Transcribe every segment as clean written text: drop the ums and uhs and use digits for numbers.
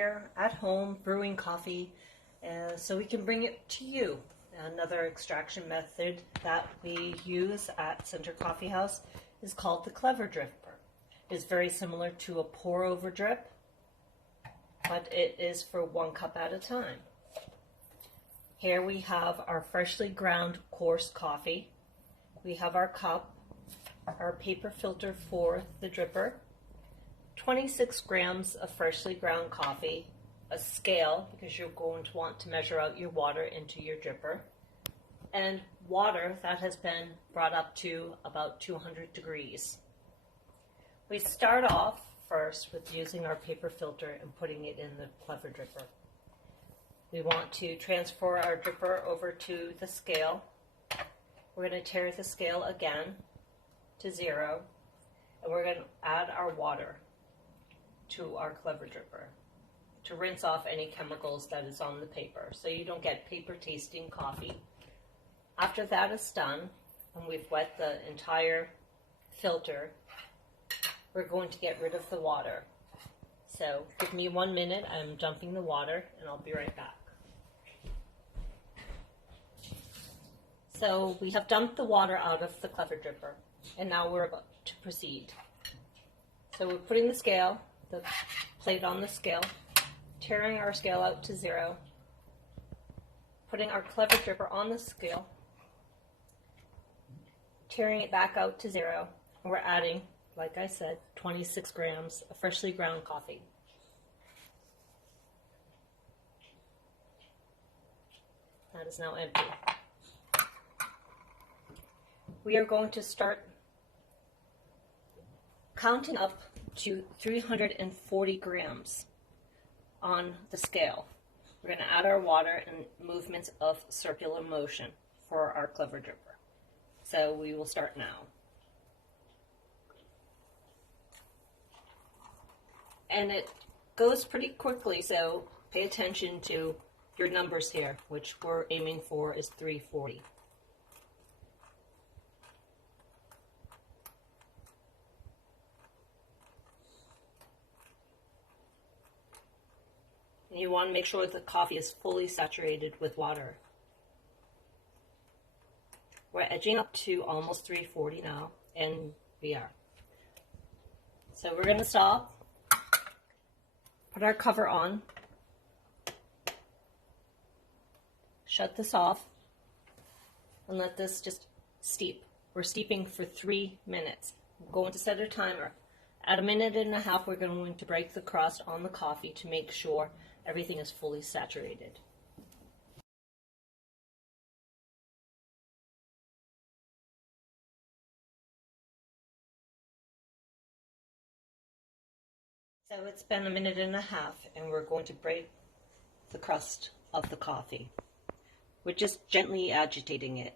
here at home brewing coffee so we can bring it to you. Another extraction method that we use at Center Coffee House is called the Clever Dripper. It's very similar to a pour over drip, but it is for 1 cup at a time. Here we have our freshly ground coarse coffee. We have our cup, our paper filter for the dripper, 26 grams of freshly ground coffee, a scale because you're going to want to measure out your water into your dripper, and water that has been brought up to about 200 degrees. We start off first with using our paper filter and putting it in the Clever Dripper. We want to transfer our dripper over to the scale. We're going to tare the scale again to 0, and we're going to add our water to our Clever Dripper to rinse off any chemicals that is on the paper so you don't get paper tasting coffee. After that is done and we've wet the entire filter, we're going to get rid of the water. So give me 1 minute, I'm dumping the water and I'll be right back. So we have dumped the water out of the Clever Dripper and now we're about to proceed. So we're putting the plate on the scale, tearing our scale out to 0, putting our Clever Dripper on the scale, tearing it back out to 0, and we're adding, like I said, 26 grams of freshly ground coffee. That is now empty. We are going to start counting up to 340 grams on the scale. We're going to add our water and movements of circular motion for our Clever Dripper. So we will start now. And it goes pretty quickly, so pay attention to your numbers here, which we're aiming for is 340. And you want to make sure the coffee is fully saturated with water. We're edging up to almost 340 now, and we are. So we're going to stop, put our cover on, shut this off, and let this just steep. We're steeping for 3 minutes. I'm going to set a timer. At 1.5 minutes, we're going to break the crust on the coffee to make sure everything is fully saturated. So it's been 1.5 minutes, and we're going to break the crust of the coffee. We're just gently agitating it.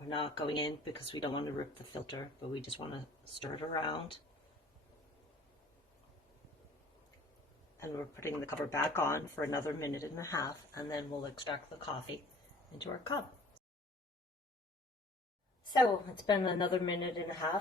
We're not going in because we don't want to rip the filter, but we just want to stir it around. And we're putting the cover back on for another 1.5 minutes, and then we'll extract the coffee into our cup. So it's been another 1.5 minutes,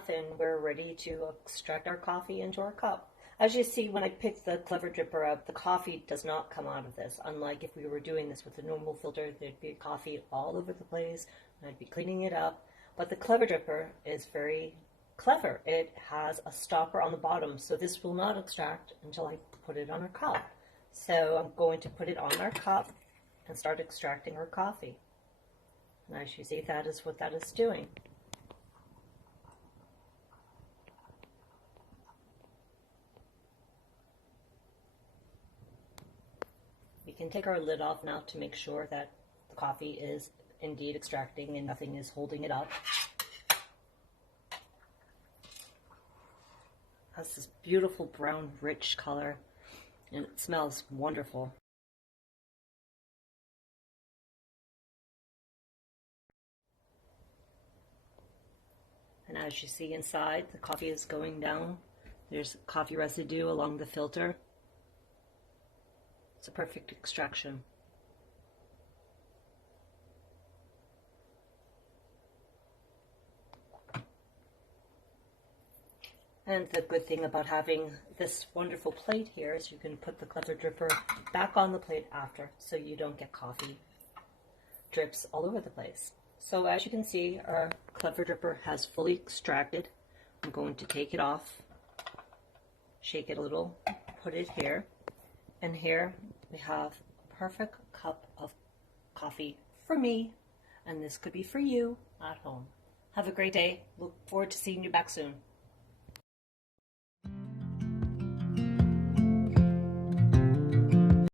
and we're ready to extract our coffee into our cup. As you see, when I pick the Clever Dripper up, the coffee does not come out of this. Unlike if we were doing this with a normal filter, there'd be coffee all over the place, and I'd be cleaning it up. But the Clever Dripper is very clever. It has a stopper on the bottom, so this will not extract until I put it on our cup. So I'm going to put it on our cup and start extracting our coffee. And as you see, that is what that is doing. We can take our lid off now to make sure that the coffee is indeed extracting and nothing is holding it up. It has this beautiful brown, rich color, and it smells wonderful. And as you see inside, the coffee is going down. There's coffee residue along the filter. It's a perfect extraction. And the good thing about having this wonderful plate here is you can put the Clever Dripper back on the plate after, so you don't get coffee drips all over the place. So as you can see, our Clever Dripper has fully extracted. I'm going to take it off, shake it a little, put it here, and here we have a perfect cup of coffee for me, and this could be for you at home. Have a great day. Look forward to seeing you back soon.